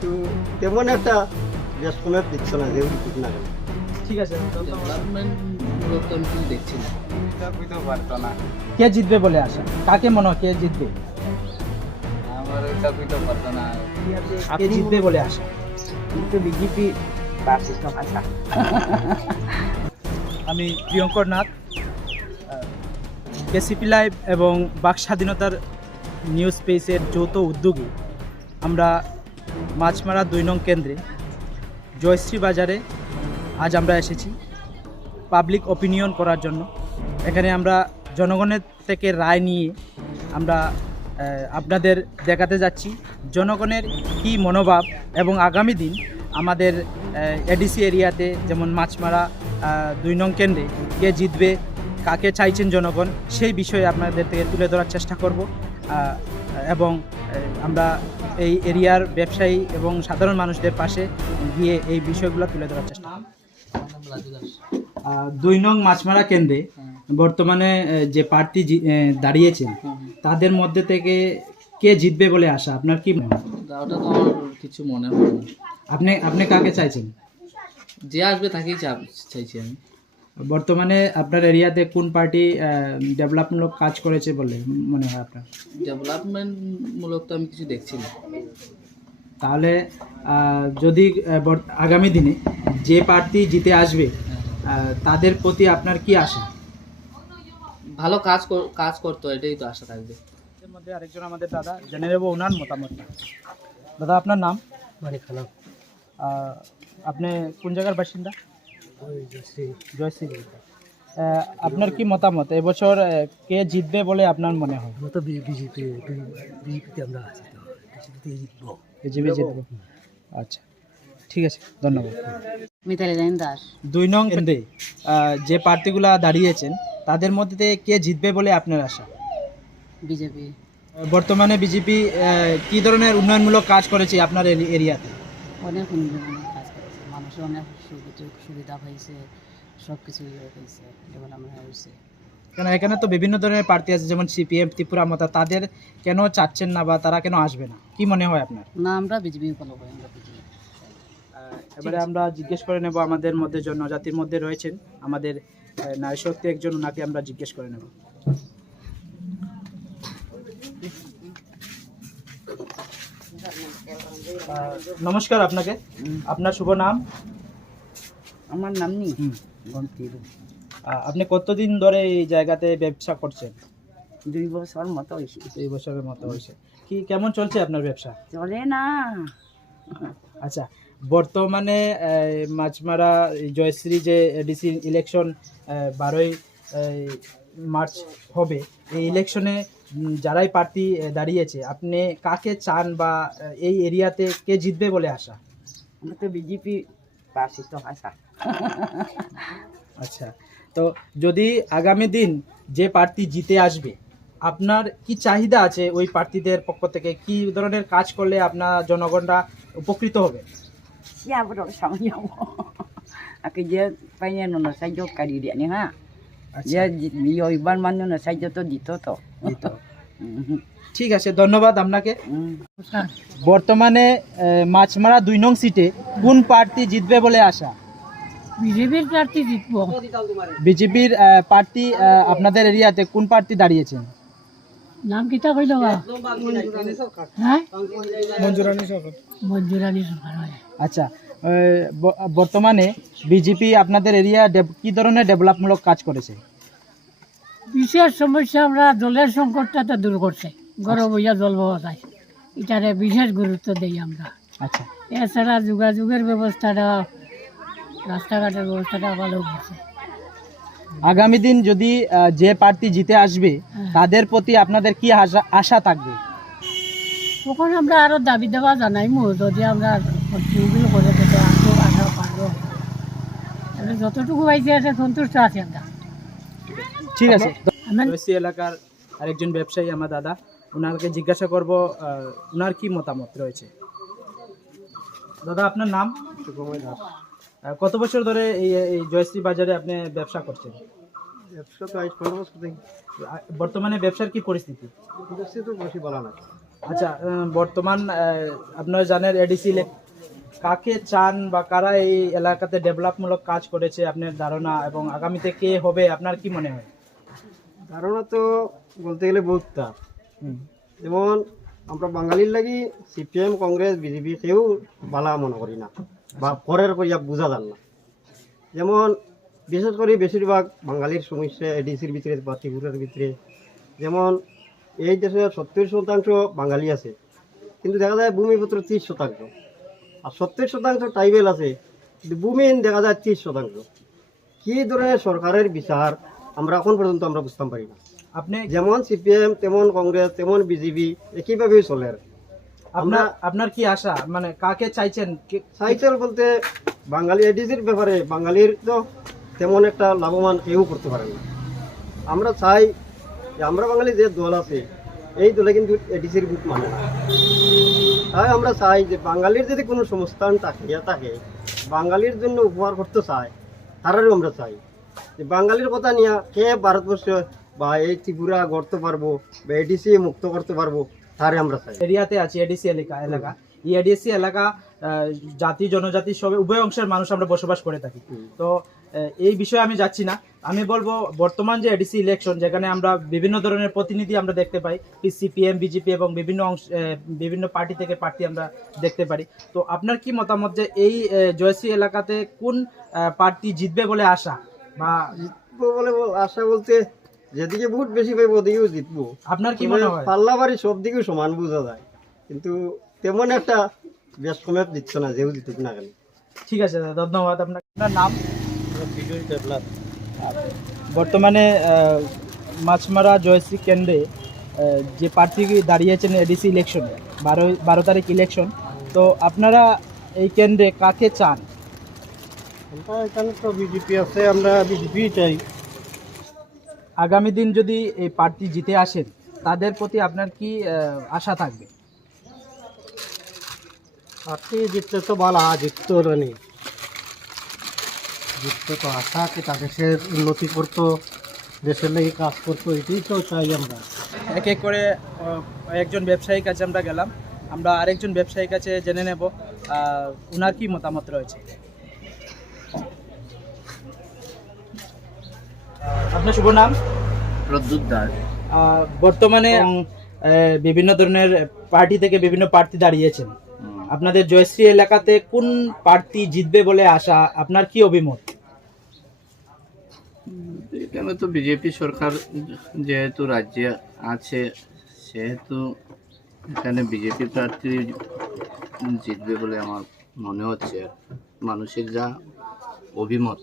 কিন্তু তেমন একটা রেসপন্স দিচ্ছে না যে ঠিক না কেন। ঠিক আছে, ডেভেলপমেন্ট মূলত আমি কিছু দেখছি না। এটা বুঝতে পারতো না, কে জিতবে বলে আশা? কাকে মনে হয় কে জিতবে? আমার এটা বুঝতে পারতো না। কে জিতবে বলে আশা? কিন্তু বিজেপি পার্টির ভাষা। আমি প্রিয়ঙ্কর নাথ, কেসিপি লাইভ এবং বাক স্বাধীনতার নিউজ পেজের যৌথ উদ্যোগে আমরা মাছমারা 2 নং কেন্দ্রে জয়শ্রী বাজারে আজ আমরা এসেছি পাবলিক অপিনিয়ন করার জন্য। এখানে আমরা জনগণের থেকে রায় নিয়ে আমরা আপনাদের দেখাতে যাচ্ছি জনগণের কী মনোভাব এবং আগামী দিন আমাদের এডিসি এরিয়াতে যেমন মাছমারা 2 নং কেন্দ্রে কে জিতবে, কাকে চাইছেন জনগণ, সেই বিষয়ে আপনাদের থেকে তুলে ধরার চেষ্টা করব এবং আমরা এই এরিয়ার ব্যবসায়ী এবং সাধারণ মানুষদের পাশে গিয়ে এই বিষয়গুলো তুলে ধরার চেষ্টা করব। 2 নং মাছমারা কেন্দ্রে বর্তমানে যে প্রার্থী দাঁড়িয়েছেন তাদের মধ্যে থেকে কে জিতবে বলে আশা? আপনার কি মনে হয়? ওটা তো আমার কিছু মনে হয় না। আপনি কাকে চাইছেন? যে আসবে তাকেই চাইছি আমি। বর্তমানে আপনার এরিয়াতে কোন পার্টি ডেভেলপমূলক কাজ করেছে বলে মনে হয় আপনার? ডেভেলপমেন্ট মূলত আমি কিছু দেখছি না। তাহলে যদি আগামী দিনে যে প্রার্থী জিতে আসবে তাদের প্রতি আপনার কি আশা? ভালো কাজ করতো, এটাই তো আশা থাকবে। এর মধ্যে আরেকজন আমাদের দাদা, জেনে নেব ওনার মতামত। দাদা, আপনার নাম? মানে খারাপ আপনি কোন জায়গার বাসিন্দা? জয়শ্রী। আপনার কি মতামত, এবছর কে জিতবে বলে আপনার মনে হয়? আমরা তো বিজেপিতে আমরা আছি, তো বিজেপিতে জিতবো। বিজেপি জিতবে। আচ্ছা, ঠিক আছে, ধন্যবাদ। মিতালি জাইন দাস। 2 নং কেন্দ্রে যে প্রার্থীগুলা দাঁড়িয়েছেন তাদের মধ্যে কে জিতবে বলে আপনার আশা? বিজেপি। বর্তমানে বিজেপি কি ধরনের উন্নয়নমূলক কাজ করেছে আপনার এরিয়াতে? অনেক উন্নয়নমূলক কাজ করেছে, মানুষের অনেক সুবিধা হয়েছে, সব কিছু হয়েছে, ডেভেলপমেন্ট হয়েছে। কেন এখানে তো বিভিন্ন ধরনের প্রার্থী আছে, যেমন সিপিএম, ত্রিপুরা মতা, তাদের কেন চাচ্ছেন না বা তারা কেন আসবে না, কি মনে হয় আপনার? না, আমরা বিজেপি ফলো করি, আমরা বিজেপি। এবারে আমরা জিজ্ঞেস করে নেব, আমাদের মধ্যে জনজাতির মধ্যে রয়েছেন আমাদের নারী শক্তি একজন, ওনাকে আমরা জিজ্ঞেস করে নেব। নমস্কার আপনাকে, আপনার শুভ নাম? আমার নাম নি আপনি কতদিন ধরে এই জায়গাতে ব্যবসা করছেন? 2 বছর মতো হয়েছে। 2 বছরের মতো হয়েছে। কি কেমন চলছে আপনার ব্যবসা? চলে না। আচ্ছা, বর্তমানে মাছমারা জয়শ্রী যে এডিসি ইলেকশন 12ই মার্চ হবে, এই ইলেকশনে যারাই প্রার্থী দাঁড়িয়েছে, আপনি কাকে চান বা এই এরিয়াতে কে জিতবে বলে আশা? আমরা তো বিজেপি পার্টি তো আশা। আচ্ছা, তো যদি আগামী দিন যে প্রার্থী জিতে আসবে, আপনার কি চাহিদা আছে ওই প্রার্থীদের পক্ষ থেকে? কি ধরনের কাজ করলে আপনার জনগণরা উপকৃত হবে? Siapa dong sama nyawa? Aku dia pengen nona saja kali dia ni ha. আচ্ছা, Dia bio iban mana nona saja tu dito to. জিতো। ঠিক আছে, ধন্যবাদ আপনাকে। বর্তমানে মাছমারা 2 নং সিটে কোন প্রার্থী জিতবে বলে আশা? বিজেপির প্রার্থী জিতবো। বিজেপির প্রার্থী আপনাদের এরিয়াতে কোন প্রার্থী দাঁড়িয়েছেন? নাম কিতা কইলো বা? হ্যাঁ? মঞ্জুরানী সরকার। মঞ্জুরানী সরকার। আচ্ছা, বর্তমানে বিজেপি আপনাদের এরিয়া কি ধরনের ডেভেলপমূলক কাজ করেছে? বিশেষ সমস্যা আমরা জলের সংকটটা দূর করছে, গরম হইয়া জল পাওয়া যায়, এটারে বিশেষ গুরুত্ব দেই আমরা। আচ্ছা, এছাড়া যোগাযোগের ব্যবস্থাটা, রাস্তাঘাটের ব্যবস্থাটা ভালো করছে। আগামী দিন যদি যে প্রার্থী জিতে আসবে তাদের প্রতি আপনাদের কি আশা থাকবে? তখন আমরা আরো দাবি দেওয়া জানাইমু, যদি আমরা কন্ট্রিবিউট করে দিতে আরো আশা পারবো। তাহলে যতটুকু পাইছে এটা সন্তুষ্ট আছি আমরা। ঠিক আছে, আমার- জয়শ্রী এলাকার আরেকজন ব্যবসায়ী আমার দাদা, ওনাকে জিজ্ঞাসা করব ওনার কি মতামত রয়েছে। দাদা, আপনার নাম? সুকুমার দাস। কত বছর ধরে এই জয়শ্রী বাজারে আপনি ব্যবসা করছেন? ব্যবসা তো আজ 15 বছর থেকে। বর্তমানে ব্যবসার কি পরিস্থিতি? ব্যবসা তো বেশি ভালো না। আচ্ছা, বর্তমান আপনারা জানেন এডিসি কাকে চান বা কারা এই এলাকাতে ডেভেলপমূলক কাজ করেছে আপনার ধারণা, এবং আগামীতে কে হবে আপনার কি মনে হয়? ধারণা তো বলতে গেলে বহুতটা, যেমন আমরা বাঙালির লাগি সিপিএম কংগ্রেস বিজেপি কেউ বালা মনে করি না বা পরের করিয়া বোঝা যান না। যেমন বিশেষ করে বেশিরভাগ বাঙালির সমস্যা এডিসির ভিতরে বা ত্রিপুরার ভিতরে, যেমন এই দেশে 70% বাঙালি আছে, কিন্তু দেখা যায় ভূমিপত্র 30%, আর 70% ট্রাইবেল আছে, কিন্তু ভূমিহীন দেখা যায় 30%। কী ধরনের সরকারের বিচার আমরা এখন পর্যন্ত আমরা বুঝতে পারি না। আপনি যেমন সিপিএম তেমন কংগ্রেস তেমন বিজেপি একইভাবেই চলে। আর আপনার আপনার কি আশা, মানে কাকে চাইছেন? সাইকেল বলতে বাঙালি এডিসির ব্যাপারে বাঙালির তো তেমন একটা লাভবান কেউ করতে পারে না। আমরা চাই যে আমরা বাঙালি যে দল আছে এই দলে কিন্তু এডিসির বুক মানে না। তাই আমরা চাই যে বাঙালির যদি কোনো সংস্থান থাকে বাঙালির জন্য উপহার করতে চায়, তারারও আমরা চাই যে বাঙালির কথা নিয়ে কে ভারতবর্ষে বা এই ত্রিপুরা গড়তে পারবো বা এডিসি মুক্ত করতে পারবো, তারে আমরা চাই। এরিয়াতে আছে এডিসি এলাকা, এই এডিসি এলাকা জাতি জনজাতি সব উভয় অংশের মানুষ আমরা বসবাস করে থাকি। তো এই বিষয়ে আমি যাচ্ছি না, আমি বলবো বর্তমান যে এডিসি ইলেকশন, যেখানে আমরা বিভিন্ন ধরনের প্রতিনিধি আমরা দেখতে পাই, সিপিএম বিজেপি এবং বিভিন্ন পার্টি থেকে প্রার্থী আমরা দেখতে পারি। তো আপনার কি মতামত যে এই জয়শ্রী এলাকাতে কোন প্রার্থী জিতবে বলে আশা, বা জিতবো বলে আশা বলতে যেদিকে ভোট বেশি পাইবো ওদিকেও জিতবো। আপনার কি মনে হয়? পাল্লাবাড়ি সব দিকেও সমান বোঝা যায়, কিন্তু তেমন একটা বেশ কমে দিচ্ছে না, যেও জিতুক না কেন। ঠিক আছে দাদা, ধন্যবাদ। আপনার নাম? বর্তমানে মাছমারা জয়শ্রী কেন্দ্রে যে প্রার্থী দাঁড়িয়েছেন এডিসি ইলেকশনে, 12 তারিখ ইলেকশন, তো আপনারা এই কেন্দ্রে কাকে চান? আমরা এখানে তো বিজেপি আছে, আমরা বিজেপি চাই। আগামী দিন যদি এই প্রার্থী জিতে আসেন, তাদের প্রতি আপনার কি আশা থাকবে? আপনি জিতলে তো ভালো, জিততো নেই, জিততে তো আশা কি তা দেশের উন্নতি করতো, দেশের লেগে কাজ করতো, এটাই তো চাই আমরা। এক এক করে একজন ব্যবসায়ীর কাছে আমরা গেলাম, আমরা আরেকজন ব্যবসায়ীর কাছে জেনে নেব ওনার কি মতামত রয়েছে। আপনার শুভ নাম? প্রদ্যুৎ দাস। বর্তমানে বিভিন্ন ধরনের পার্টি থেকে বিভিন্ন প্রার্থী দাঁড়িয়েছেন, আপনাদের জয়শ্রী এলাকাতে কোন প্রার্থী জিতবে বলে আশা, আপনার কি অভিমত? এখানে তো বিজেপি সরকার যেহেতু রাজ্যে আছে, সেহেতু এখানে বিজেপি প্রার্থী জিতবে বলে আমার মনে হচ্ছে, মানুষের যা অভিমত।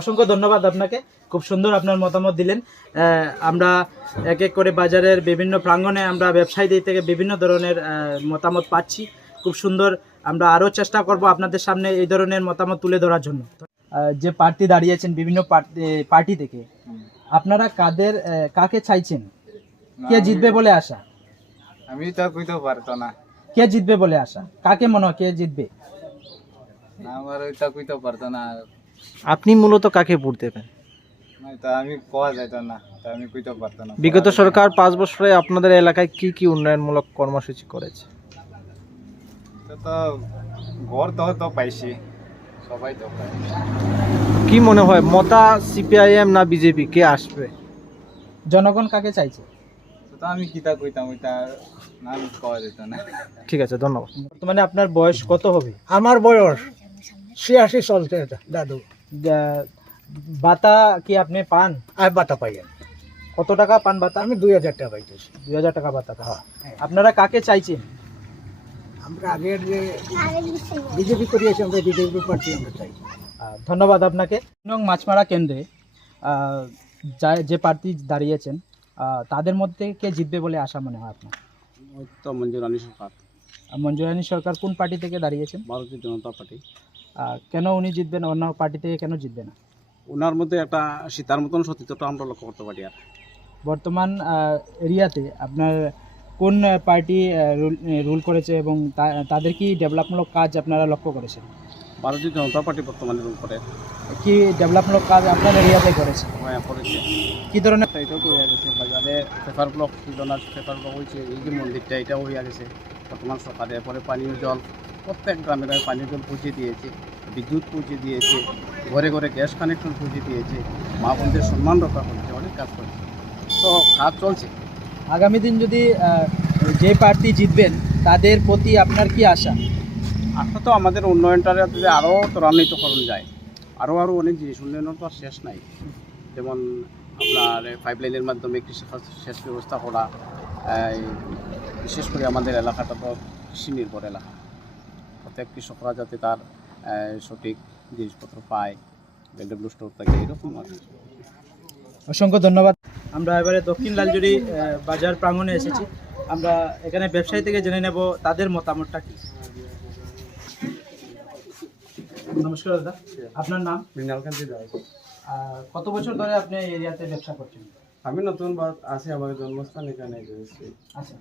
অসংখ্য ধন্যবাদ আপনাকে, খুব সুন্দর আপনার মতামত দিলেন। আমরা এক এক করে বাজারের বিভিন্ন প্রাঙ্গণে আমরা ব্যবসায়ীদের থেকে বিভিন্ন ধরনের মতামত পাচ্ছি, খুব সুন্দর। আমরা আরও চেষ্টা করব আপনাদের সামনে এই ধরনের মতামত তুলে ধরার জন্য। যে প্রার্থী দাঁড়িয়েছেন বিভিন্ন পার্টি থেকে, আপনারা কাকে চাইছেন? কে জিতবে বলে আশা? আমি তো কইতে পারতো না, কে জিতবে বলে আশা? কাকে মনে হয় কে জিতবে? আমার ওইটা কইতে পারতো না, আপনি মূলত কাকে ভোট দেবেন? তা আমি কোয়া যাইতো না, তা আমি কইতে পারতো না। বিগত সরকার 5 বছরে আপনাদের এলাকায় কি কি উন্নয়নমূলক কর্মসূচি করেছে? তো ঘর তো পাইছি, সবাই তো পাই। কি মনে হয় মতা সিপিআইএম না বিজেপি কে আসবে? জনগণ কাকে চাইছে? তো আমি কিতা কইতাম ওইটা না, আমি কোয়া যেত না। ঠিক আছে, ধন্যবাদ। বর্তমানে আপনার বয়স কত হবে? আমার বয়স 86 চলছে দাদু। বাতা কি আপনি পান? আর বাতা পাই আমি। কত টাকা পান বাতা? আমি 2000 টাকা পাইতেছি। 2000 টাকা বাতা পান। আপনারা কাকে চাইছেন? আমরা আগের যে বিজেপি করিয়েছি, আমরা বিজেপি পার্টি আমরা চাই। ধন্যবাদ আপনাকে। মাছমারা কেন্দ্রে যে প্রার্থী দাঁড়িয়েছেন, তাদের মধ্যে কে জিতবে বলে আশা মনে হয় আপনার? তো মঞ্জুরানী সরকার। মঞ্জুরানী সরকার কোন পার্টি থেকে দাঁড়িয়েছেন? ভারতীয় জনতা পার্টি। কেন উনি জিতবেন, অন্য পার্টি থেকে কেন জিতবে না? ওনার মধ্যে একটা সীতার মতন সতীত্বটা আমরা লক্ষ্য করতে পারি। আর বর্তমান এরিয়াতে আপনার কোন পার্টি রুল করেছে এবং তাদের কি ডেভেলপমূলক কাজ আপনারা লক্ষ্য করেছেন? ভারতীয় জনতা পার্টি বর্তমানে রুল করে। কি ডেভেলপমূলক কাজ আপনার এরিয়াতে করেছে? করেছে। কি ধরনের? এটাও তো হয়ে গেছে বাজারে আগে পেপার ব্লক ছিল না, পেপার ব্লক হয়েছে, এই যে মন্দিরটা এটাও হয়ে গেছে বর্তমান সরকারে। পরে পানীয় জল প্রত্যেক গ্রামে গ্রামে পানীয় জল পৌঁছে দিয়েছে, বিদ্যুৎ পৌঁছে দিয়েছে, ঘরে ঘরে গ্যাস কানেকশন পৌঁছে দিয়েছে, মা বোনদের সম্মান রক্ষা করছে, অনেক কাজ করছে, তো কাজ চলছে। আগামী দিন যদি যে প্রার্থী জিতবেন তাদের প্রতি আপনার কি আশা? আসলে তো আমাদের উন্নয়নটা যদি আরও ত্বরান্বিত করুন যায়, আরও অনেক জিনিস উন্নয়নের তো আর শেষ নাই। যেমন আপনার পাইপ লাইনের মাধ্যমে কৃষি সেচ ব্যবস্থা করা, বিশেষ করে আমাদের এলাকাটা তো কৃষি নির্ভর এলাকা, প্রত্যেক কৃষকরা যাতে তার সঠিক জিনিসপত্র পায়, ভেজিটেবল স্টোর থাকে, এরকম আর কি। অসংখ্য ধন্যবাদ। আমরা এবারে দক্ষিণ লালজুড়ি বাজার প্রাঙ্গণে এসেছি। আমরা এখানে ব্যবসায়ী থেকে জেনে নেব তাদের মতামতটা কি। নমস্কার দাদা, আপনার নাম? মৃণালকান্তি দাস। কত বছর ধরে আপনি এই এরিয়াতে ব্যবসা করছেন? আমি নতুন আছি, আমার জন্মস্থান এখানে এসেছি। আচ্ছা,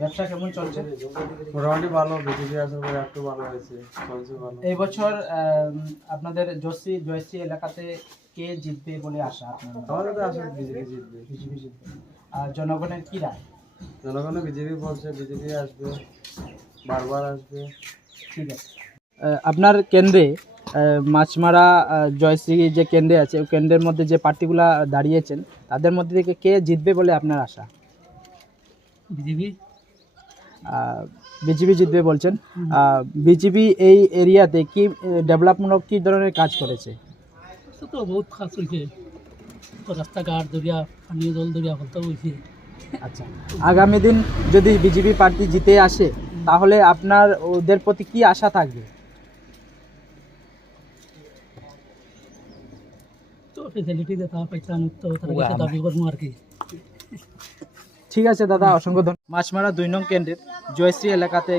ব্যবসা কেমন চলছে? মোটামুটি ভালো, বিজেপি আসার পরে একটু ভালো হয়েছে, চলছে ভালো। এই বছর আপনাদের জয়শ্রী এলাকাতে কে জিতবে বলে আশা আপনার? আমাদের তো আসলে বিজেপি জিতবে। বিজেপি জিতবে। আর জনগণের কি রায়? জনগণ বিজেপি বলছে, বিজেপি আসবে, বারবার আসবে। ঠিক আছে। আপনার কেন্দ্রে মাছমারা জয়শ্রী যে কেন্দ্রে আছে, ওই কেন্দ্রের মধ্যে যে পার্টিগুলা দাঁড়িয়েছেন তাদের মধ্যে থেকে কে জিতবে বলে আপনার আশা? বিজেপি জিতবে বলছেন। বিজেপি এই এরিয়াতে কি ডেভেলপমূলক কি ধরনের কাজ করেছে? তো বহুত কাজ হয়েছে, রাস্তাঘাট দরিয়া, পানীয় জল দরিয়া ফলতে হয়েছে। আচ্ছা, আগামী দিন যদি বিজেপি প্রার্থী জিতে আসে তাহলে আপনার ওদের প্রতি কি আশা থাকবে? তো ফেসিলিটি দেখা পাইতাম, তো তার কাছে দাবি করবো আর কি। ঠিক আছে দাদা, অসংখ্য ধন্যবাদ। মাছমারা 2 নং কেন্দ্রের জয়শ্রী এলাকাতে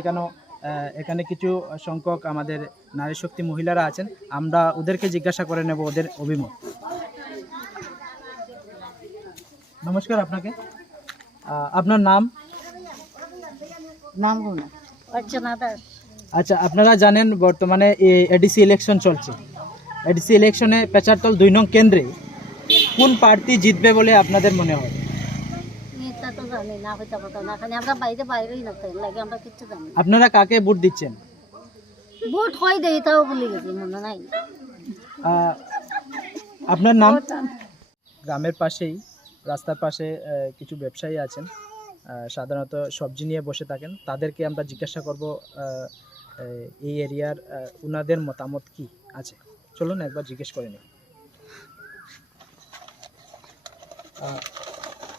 এখানে কিছু সংখ্যক আমাদের নারী শক্তি মহিলারা আছেন। আমরা ওদেরকে জিজ্ঞাসা করে নেব ওদের অভিমত। নমস্কার আপনাকে, আপনার নাম? নাম অর্চনা দাস। আচ্ছা, আপনারা জানেন বর্তমানে এডিসি ইলেকশন চলছে। এডিসি ইলেকশনে পেচারতল 2 নং কেন্দ্রে কোন প্রার্থী জিতবে বলে আপনাদের মনে হয়? তো জানি না, হইতে পারতাম না, আমরা বাইরেই না, লাগে আমরা কিচ্ছু জানি। আপনারা কাকে ভোট দিচ্ছেন? ভোট হয় দেই, তাও ভুলে গেছি, মনে নাই। আপনার নাম? গ্রামের পাশেই রাস্তার পাশে কিছু ব্যবসায়ী আছেন, সাধারণত সবজি নিয়ে বসে থাকেন। তাদেরকে আমরা জিজ্ঞাসা করব এই এরিয়ার ওনাদের মতামত কি আছে। চলুন একবার জিজ্ঞেস করে নিই।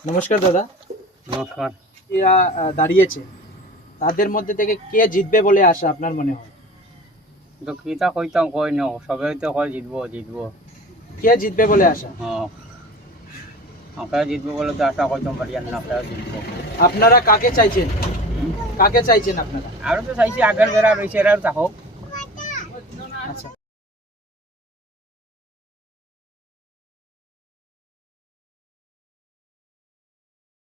নমস্কার দাদা। নমস্কার। এরা দাঁড়িয়েছে, তাদের মধ্যে থেকে কে জিতবে বলে আশা আপনার মনে হয়? তো কিতা কইতাম কই ন, সবাই তো কয় জিতবো। কে জিতবে বলে আশা? হ্যাঁ, আমরা জিতবো বলে তো আশা করতাম পারি না, আমরা জিতবো। আপনারা কাকে চাইছেন? কাকে চাইছেন আপনারা? আরো তো চাইছি আগের বেড়া রয়েছে, এরা থাকুক।